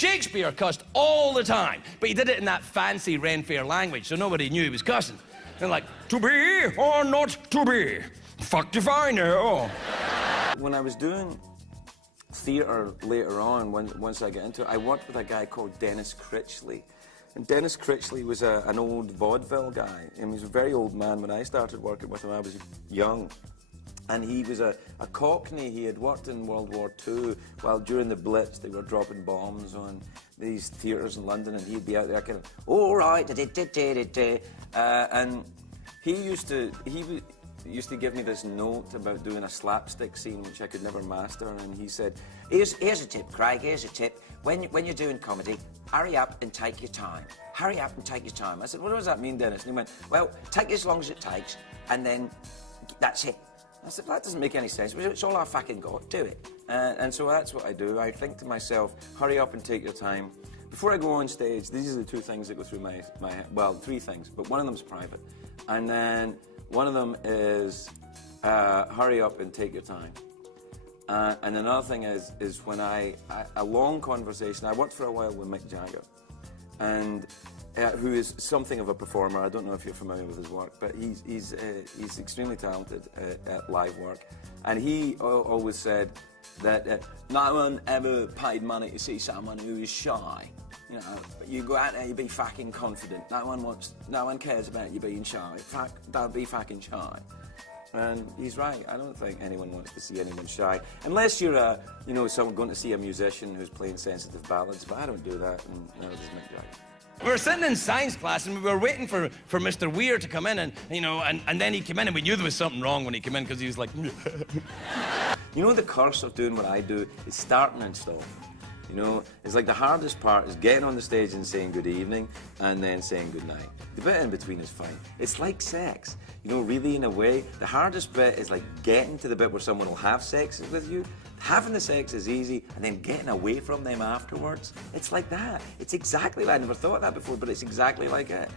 Shakespeare cussed all the time, but he did it in that fancy Renfair language, so nobody knew he was cussing. And like, to be or not to be, fucked if I know. When I was doing theatre later on, once I got into it, I worked with a guy called Dennis Critchley. And Dennis Critchley was an old vaudeville guy, and he was a very old man. When I started working with him, I was young. And he was a Cockney. He had worked in World War II, while during the Blitz they were dropping bombs on these theatres in London, and he'd be out there kind of, all right, and he used to give me this note about doing a slapstick scene, which I could never master, and he said, here's a tip, Craig, here's a tip. When you're doing comedy, hurry up and take your time. Hurry up and take your time. I said, what does that mean, Dennis? And he went, well, take as long as it takes, and then that's it. I said, that doesn't make any sense. It's all I fucking got. Do it. And so that's what I do. I think to myself, hurry up and take your time. Before I go on stage, these are the two things that go through my head. Well, three things, but one of them's private. And then one of them is hurry up and take your time. And another thing is when a long conversation. I worked for a while with Mick Jagger, and who is something of a performer. I don't know if you're familiar with his work, but he's extremely talented at live work. And he always said that no one ever paid money to see someone who is shy. You know, you go out there, you be fucking confident. No one cares about you being shy. Don't be fucking shy. And he's right. I don't think anyone wants to see anyone shy, unless you're someone going to see a musician who's playing sensitive ballads. But I don't do that, and neither does Mick Jagger. We were sitting in science class and we were waiting for Mr. Weir to come in, and then he came in and we knew there was something wrong when he came in because he was like. You know, the curse of doing what I do is starting and stopping. You know, it's like the hardest part is getting on the stage and saying good evening and then saying good night. The bit in between is fine. It's like sex. You know, really, in a way, the hardest bit is like getting to the bit where someone will have sex with you. Having the sex is easy, and then getting away from them afterwards, it's like that. It's exactly like, I never thought of that before, but it's exactly like it.